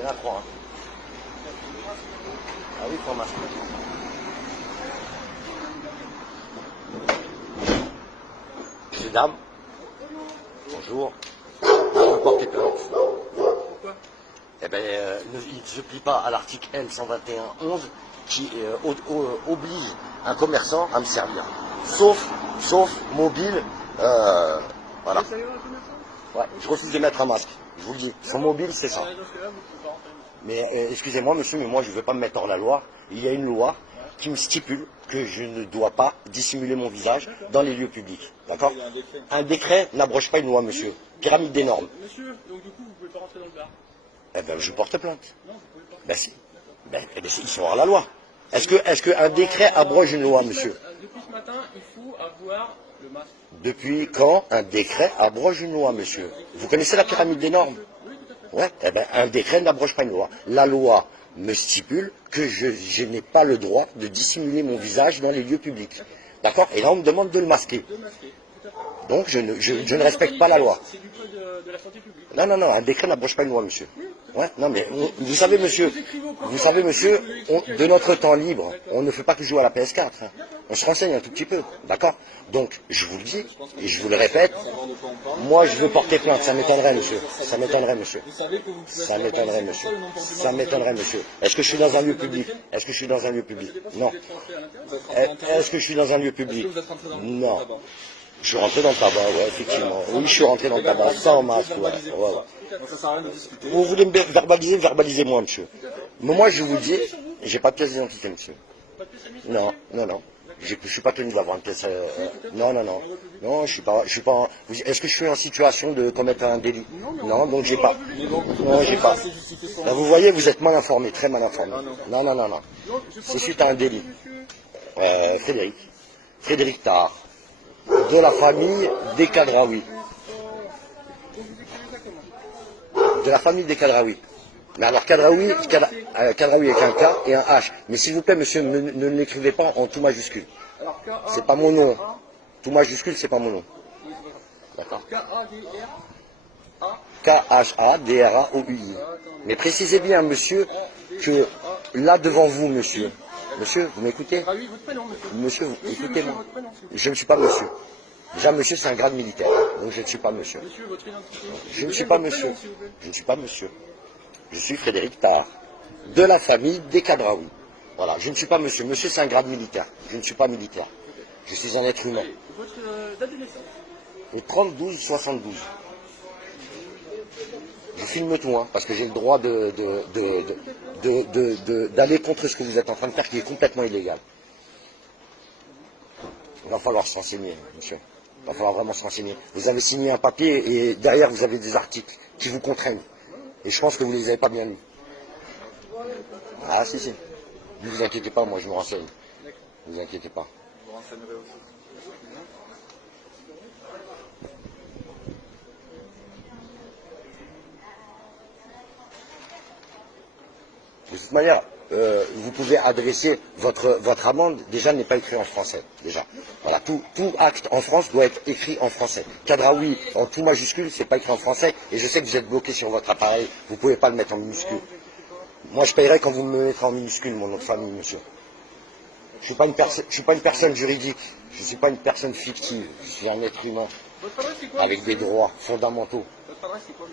Il y en a 3. Hein. Ah oui, il faut un masque. Monsieur, dame, bonjour. Je veux porter plainte. Pourquoi? Eh bien, il ne se plie pas à l'article L121-11 qui oblige un commerçant à me servir. Sauf mobile, voilà. Ouais, je refuse de mettre un masque. Je vous le dis, son mobile, c'est ça. Mais excusez-moi, monsieur, mais moi, je ne veux pas me mettre hors la loi. Il y a une loi qui me stipule que je ne dois pas dissimuler mon visage dans les lieux publics. D'accord? Un décret n'abroge pas une loi, monsieur. Pyramide des normes. Monsieur, donc du coup, vous pouvez pas rentrer dans le bar. Eh bien, je porte plainte. Non, vous pouvez pas. Ben si. Ils sont hors la loi. Est-ce qu'un décret abroge une loi, monsieur? Depuis ce matin, il faut avoir le masque. Depuis quand un décret abroge une loi, monsieur? Vous connaissez la pyramide des normes? Oui, tout à fait. Ouais. Eh bien, un décret n'abroge pas une loi. La loi me stipule que je n'ai pas le droit de dissimuler mon visage dans les lieux publics. D'accord? Et là, on me demande de le masquer. De masquer, tout à fait. Donc, je ne respecte pas la loi. C'est du code de la santé publique. Non, non, non, un décret n'abroge pas une loi, monsieur. Ouais, non, mais vous savez, monsieur, de notre temps libre, on ne fait pas que jouer à la PS4. Hein. On se renseigne un tout petit peu, d'accord? Donc, je vous le dis, et je vous le répète, moi, je veux porter plainte. Ça m'étonnerait, monsieur. Ça m'étonnerait, monsieur. Ça m'étonnerait, monsieur. Ça m'étonnerait, monsieur. Est-ce que je suis dans un lieu public? Est-ce que je suis dans un lieu public? Non. Est-ce que je suis dans un lieu public? Non. Je suis rentré dans le tabac, ouais, effectivement. Oui, je suis rentré dans le tabac, sans masque, ouais. Vous voulez me verbaliser, verbalisez-moi, monsieur. Mais moi, je vous dis, j'ai pas de pièce d'identité, monsieur. Non, non, non. Je suis pas tenu d'avoir une pièce. Non, non, non. Non, je suis pas. Est-ce que je suis en situation de commettre un délit? Non, donc j'ai pas. Non, j'ai pas. Là, vous voyez, vous êtes mal informé, très mal informé. Non, non, non, non. C'est suite à un délit. Frédéric Tard. De la famille des Kadraoui. De la famille des Kadraoui. Mais alors Kadraoui avec un K et un H. Mais s'il vous plaît, monsieur, ne l'écrivez pas en tout majuscule. C'est pas mon nom. Tout majuscule, c'est pas mon nom. D'accord. K-H-A-D-R-A-O-U-I. Mais précisez bien, monsieur, que là devant vous, monsieur. Monsieur, vous m'écoutez? Monsieur, écoutez-moi. Je ne suis pas monsieur. Déjà, monsieur, c'est un grade militaire. Donc, je ne suis pas monsieur. Je ne suis pas monsieur. Je ne suis pas monsieur. Je suis Frédéric Tard. De la famille des Kadraoui. Voilà, je ne suis pas monsieur. Monsieur, c'est un grade militaire. Je ne suis pas militaire. Je suis un être humain. Votre date de naissance? Le 30-12-72. Je filme tout, hein, parce que j'ai le droit d'aller contre ce que vous êtes en train de faire, qui est complètement illégal. Il va falloir se renseigner, monsieur. Il va falloir vraiment se renseigner. Vous avez signé un papier et derrière vous avez des articles qui vous contraignent. Et je pense que vous ne les avez pas bien lus. Ah si, si. Ne vous inquiétez pas, moi je me renseigne. Ne vous inquiétez pas. De toute manière, vous pouvez adresser votre amende, déjà n'est pas écrit en français, déjà. Voilà, tout acte en France doit être écrit en français. Kadraoui en tout majuscule, c'est pas écrit en français, et je sais que vous êtes bloqué sur votre appareil, vous pouvez pas le mettre en minuscule. Moi je paierai quand vous me mettrez en minuscule, mon nom de famille, monsieur. Je suis pas une personne juridique, je suis pas une personne fictive, je suis un être humain, avec des droits fondamentaux.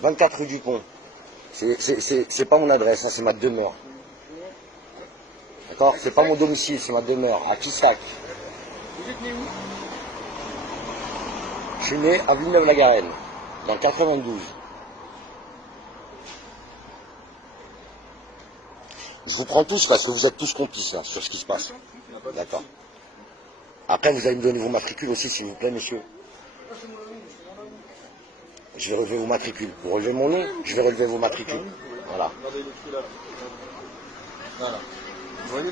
24 rue du Pont. C'est pas mon adresse, hein, c'est ma demeure. D'accord? C'est pas mon domicile, c'est ma demeure, à Quissac. Vous êtes né où? Je suis né à Villeneuve-la-Garenne, dans le 92. Je vous prends tous parce que vous êtes tous complices là, sur ce qui se passe. D'accord. Après, vous allez me donner vos matricules aussi, s'il vous plaît, monsieur. Je vais relever vos matricules. Vous relevez mon nom, je vais relever vos matricules. Voilà.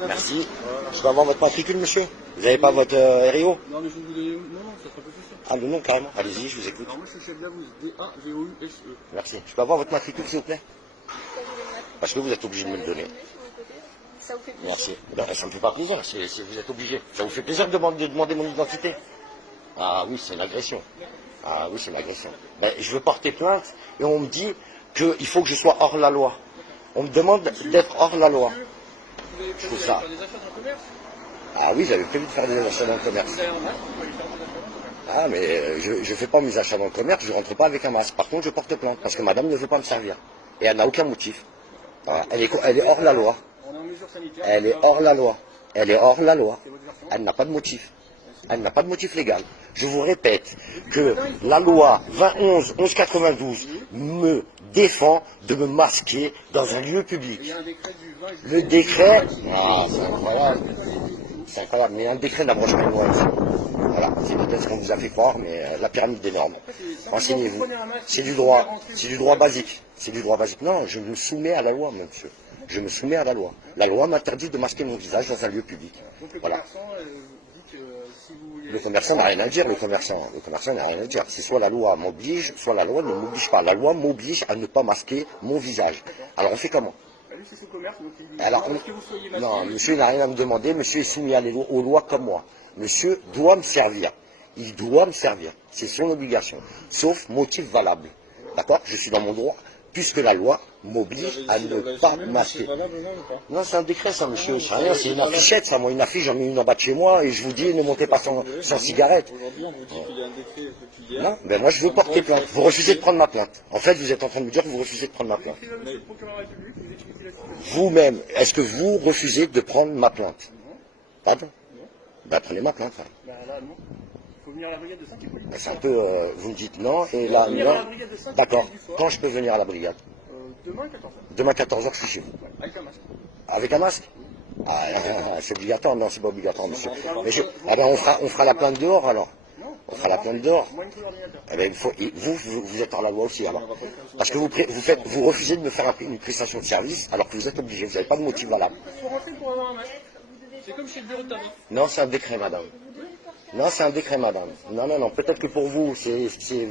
Merci. Je peux avoir votre matricule, monsieur? Vous n'avez pas votre RIO? Non, mais je vais vous donner. Non, ça sera pas plus simple. Ah, le nom, carrément. Allez-y, je vous écoute. Alors, moi, je suis chef d'Avouz. D-A-V-O-U-S-E. Merci. Je peux avoir votre matricule, s'il vous plaît? Parce que vous êtes obligé de me le donner. Ça vous fait plaisir? Merci. Ben, ça ne me fait pas plaisir, si vous êtes obligé. Ça vous fait plaisir de demander mon identité? Ah oui, c'est une agression. Ah oui, c'est une agression. Ben, je veux porter plainte et on me dit qu'il faut que je sois hors la loi. On me demande d'être hors la loi. Vous avez Je trouve prévu ça. d'aller faire des achats dans le commerce? Ah oui, j'avais prévu de faire des achats dans le commerce. Vous avez un masque, vous pouvez aller faire des achats dans le commerce. Ah, mais je ne fais pas mes achats dans le commerce, je rentre pas avec un masque. Par contre, je porte plainte parce que madame ne veut pas me servir. Et elle n'a aucun motif. Voilà. Elle est hors la loi. On est en mesure sanitaire. Elle est hors la loi. Elle est hors la loi. C'est votre version. Elle n'a pas de motif. Elle n'a pas de motif légal. Je vous répète que la loi 21-1192 me défend de me masquer dans un lieu Il public. y a un décret du 20 juillet. Le décret, ah, c'est incroyable. C'est incroyable, mais un décret n'abroge pas une loi ici. Voilà, c'est peut-être ce qu'on vous a fait croire, mais la pyramide des normes. Renseignez-vous. C'est du droit basique. C'est du droit basique. Non, je me soumets à la loi, monsieur. Je me soumets à la loi. La loi m'interdit de masquer mon visage dans un lieu public. Donc le Voilà. commerçant dit que si vous voulez... Le commerçant n'a rien à dire, le commerçant n'a rien à dire. C'est soit la loi m'oblige, soit la loi ne m'oblige pas. La loi m'oblige à ne pas masquer mon visage. Alors on fait comment? Lui, c'est son commerce, donc il Alors, demande que vous soyez masqué. non, monsieur n'a rien à me demander, monsieur est soumis aux lois comme moi. Monsieur doit me servir. Il doit me servir. C'est son obligation. Sauf motif valable. D'accord? Je suis dans mon droit, puisque la loi m'oblige à ne pas masquer. Non, c'est un décret, ça, monsieur. C'est rien, c'est une affichette, ça. Moi, une affiche, j'en ai une en bas de chez moi, et je vous dis, ne montez pas sans cigarette. Aujourd'hui, on vous dit qu'il y a un décret depuis hier. Non, ben moi, je veux porter plainte. Vous refusez de prendre ma plainte. En fait, vous êtes en train de me dire que vous refusez de prendre ma plainte. Écrivez à monsieur le procureur de la République, vous expliquez la situation. Vous-même, est-ce que vous refusez de prendre ma plainte? Pardon? Ben, prenez ma plainte. Hein. Bah là, non. Il faut venir à la brigade de Saint-Hippolyte. C'est un peu, vous me dites non, et là, Venir à la non. brigade de Saint-Hippolyte D'accord. du soir. Quand je peux venir à la brigade? Demain, 14h. Demain, 14h, je suis chez vous. Avec un masque. Avec un masque? Ah, c'est obligatoire? Non, c'est pas obligatoire, monsieur. Mais ah ben, on fera la plainte dehors, alors. Non. On fera la plainte dehors. Moi, il me faut l'ordinateur. Eh ben, vous êtes hors la loi aussi, alors. Parce que vous refusez de me faire une prestation de service, alors que vous êtes obligé, vous n'avez pas de motif valable. Il faut rentrer pour avoir un masque. C'est comme chez le bureau de tabac. Non, c'est un décret, madame. Non, c'est un décret, madame. Non, non, non. Peut-être que pour vous, c'est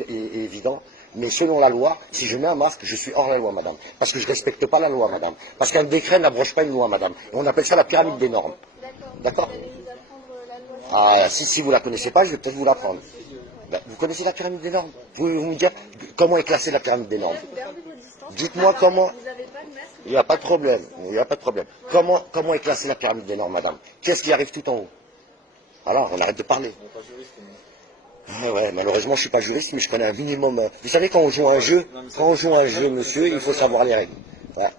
évident. Mais selon la loi, si je mets un masque, je suis hors la loi, madame. Parce que je ne respecte pas la loi, madame. Parce qu'un décret n'abroge pas une loi, madame. Et on appelle ça la pyramide des normes. D'accord? Vous allez nous apprendre la loi. Ah, si vous ne la connaissez pas, je vais peut-être vous l'apprendre. Ben, vous connaissez la pyramide des normes? Vous pouvez me dire comment est classée la pyramide des normes? Vous gardez vos distances. Dites-moi comment... Vous n'avez pas de masque. Il n'y a pas de problème. Il n'y a pas de problème. Comment est classée la pyramide des normes, madame? Qu'est-ce qui arrive tout en haut? Alors, on arrête de parler. Ah ouais, malheureusement, je suis pas juriste, mais je connais un minimum. Vous savez, quand on joue à un jeu, monsieur, il faut savoir les règles. Voilà.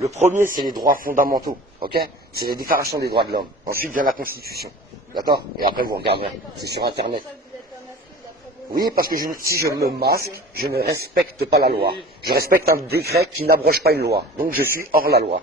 Le premier, c'est les droits fondamentaux, ok? C'est les déclarations des droits de l'homme. Ensuite vient la Constitution, d'accord? Et après, vous regardez, c'est sur Internet. Pourquoi vous êtes un masque d'après vos... Oui, parce que si je me masque, je ne respecte pas la loi. Je respecte un décret qui n'abroge pas une loi. Donc, je suis hors la loi.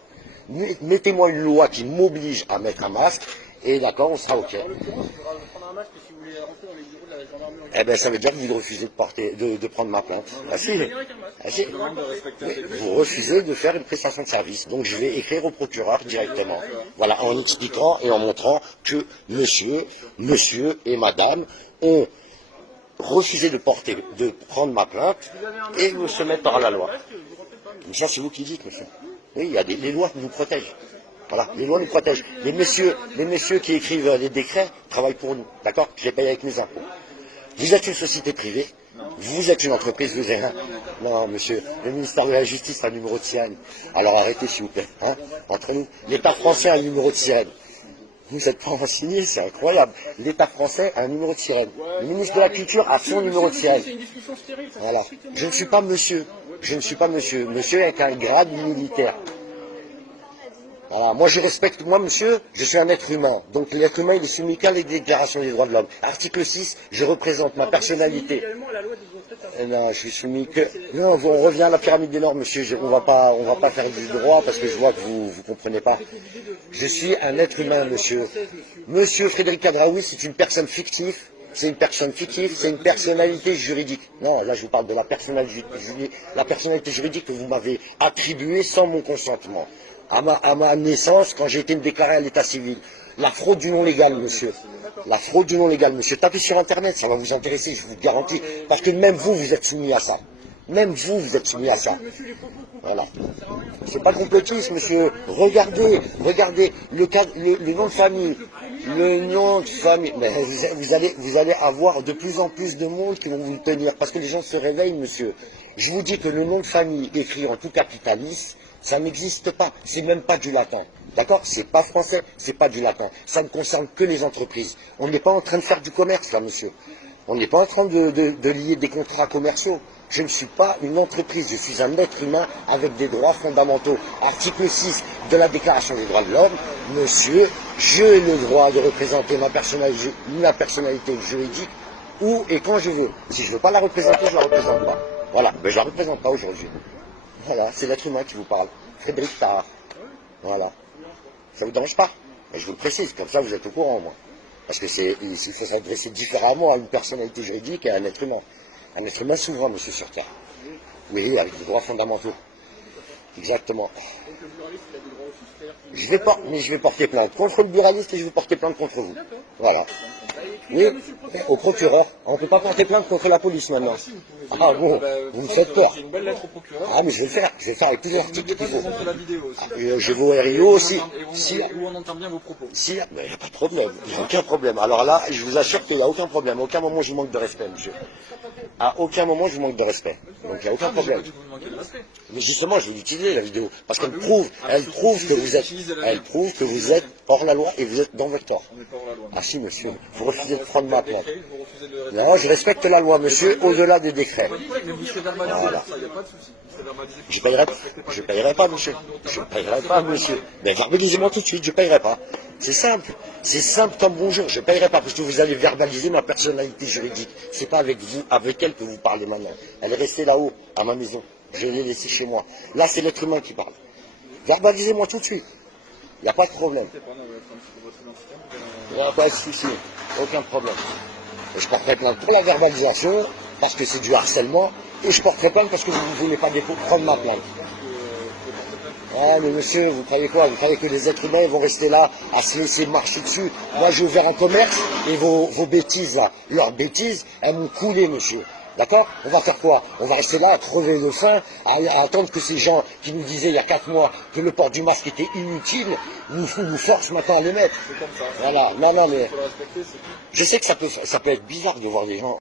Mettez-moi une loi qui m'oblige à mettre un masque, et d'accord, on sera ok. En l'occurrence, il faudra prendre un masque si vous voulez rentrer dans les bureaux de la gendarmerie. Eh bien, ça veut dire que vous refusez de prendre ma plainte. Ah si. Venir avec un masque. Ah, si. Je demande de respecter les règles. Vous refusez de faire une prestation de service. Donc je vais écrire au procureur directement. Voilà, en expliquant et en montrant que monsieur et madame ont refusé de prendre ma plainte et vous se mettre par la loi. Mais ça, c'est vous qui dites, monsieur. Oui, il y a les lois qui nous protègent. Voilà, les lois nous protègent. Les messieurs qui écrivent les décrets travaillent pour nous. D'accord? Je les paye avec mes impôts. Vous êtes une société privée. Vous êtes une entreprise, vous êtes un... Non, monsieur, le ministère de la Justice a un numéro de sirène. Alors arrêtez, s'il vous plaît. Hein, entre nous, l'État français a un numéro de sirène. Vous n'êtes pas renseigné, c'est incroyable. L'État français a un numéro de sirène. Le ministre de la Culture a son numéro de sirène. C'est une discussion stérile. Ça Voilà. sert strictement Je ne à suis rien. pas monsieur. Je ne suis pas monsieur. Monsieur est un grade militaire. Voilà, moi je respecte, moi monsieur, je suis un être humain. Donc l'être humain il est soumis qu'à les déclarations des droits de l'homme. Article 6, je représente ma personnalité. Également à la loi de votre Non, je suis soumis que... Non, on revient à la pyramide des normes, monsieur. On va pas faire du droit parce que je vois que vous comprenez pas. Je suis un être humain, monsieur. Monsieur Frédéric Kadraoui, c'est une personne fictive. C'est une personne fictive, c'est une personnalité juridique. Non, là je vous parle de la personnalité juridique que vous m'avez attribuée sans mon consentement. À ma naissance, quand j'ai été me déclarer à l'état civil. La fraude du non légal, monsieur. La fraude du non légal, monsieur. Tapez sur Internet, ça va vous intéresser, je vous le garantis. Parce que même vous, vous êtes soumis à ça. Même vous, vous êtes soumis à ça. Voilà. C'est pas complotisme, monsieur. Regardez le nom de famille. Le nom de famille. Mais vous allez avoir de plus en plus de monde qui vont vous le tenir. Parce que les gens se réveillent, monsieur. Je vous dis que le nom de famille écrit en tout capitalis, Ça n'existe pas. C'est même pas du latin. D'accord? C'est pas français, c'est pas du latin. Ça ne concerne que les entreprises. On n'est pas en train de faire du commerce, là, monsieur. On n'est pas en train de lier des contrats commerciaux. Je ne suis pas une entreprise, je suis un être humain avec des droits fondamentaux. Article 6 de la Déclaration des droits de l'homme, monsieur, j'ai le droit de représenter ma personnalité juridique où et quand je veux. Si je ne veux pas la représenter, je ne la représente pas. Voilà, mais je ne la représente pas aujourd'hui. Voilà, c'est l'être humain qui vous parle. Frédéric Tarr. Voilà. Ça vous dérange pas? Mais je vous le précise, comme ça vous êtes au courant, moi. Parce que il faut s'adresser différemment à une personnalité juridique et à un être humain. Un être humain souverain, monsieur, sur Terre. Oui, avec des droits fondamentaux. Exactement. Donc le buraliste, il a des droits aussi, c'est-à-dire qu'il... Mais je vais porter plainte contre le buraliste et je vais porter plainte contre vous. Voilà. Oui, au procureur. On ne peut pas porter plainte contre la police maintenant. Ah bon, vous me faites peur. J'ai une belle lettre au procureur. Ah mais je vais le faire. Je vais le faire avec tous les articles qu'il faut. Montrer la vidéo aussi. Je vais au RIO aussi. Où on entend bien vos propos. Si, mais il n'y a pas de problème, il n'y a aucun problème. Alors là, je vous assure qu'il n'y a aucun problème. À aucun moment je vous manque de respect, monsieur. À aucun moment je vous manque de respect. Donc il n'y a aucun problème. Mais justement, je vais l'utiliser la vidéo. Parce qu'elle prouve que vous êtes hors la loi et vous êtes dans votre tort. Ah si, monsieur, vous refusez de prendre ma plainte. Non, je respecte la loi, monsieur, au-delà des décrets. Voilà. Je payerai pas, monsieur. Je payerai pas, monsieur. Mais verbalisez-moi tout de suite, je payerai pas. C'est simple. C'est simple comme bonjour. Je payerai pas parce que vous allez verbaliser ma personnalité juridique. C'est pas avec vous, avec elle que vous parlez maintenant. Elle est restée là-haut, à ma maison. Je l'ai laissée chez moi. Là, c'est l'être humain qui parle. Verbalisez-moi tout de suite. Il n'y a pas de problème. Il n'y a pas de souci. Aucun problème. Et je porterai plainte pour la verbalisation, parce que c'est du harcèlement, et je porterai plainte parce que vous ne voulez pas prendre ma plainte. Ah mais monsieur, vous croyez quoi? Vous croyez que les êtres humains vont rester là à se laisser marcher dessus? Moi j'ai ouvert un commerce, et vos bêtises là, leurs bêtises, elles m'ont coulé, monsieur. D'accord? On va faire quoi? On va rester là à crever de faim, à attendre que ces gens qui nous disaient il y a 4 mois que le port du masque était inutile, nous forcent maintenant à le mettre. Voilà. Non, mais je sais que ça peut être bizarre de voir des gens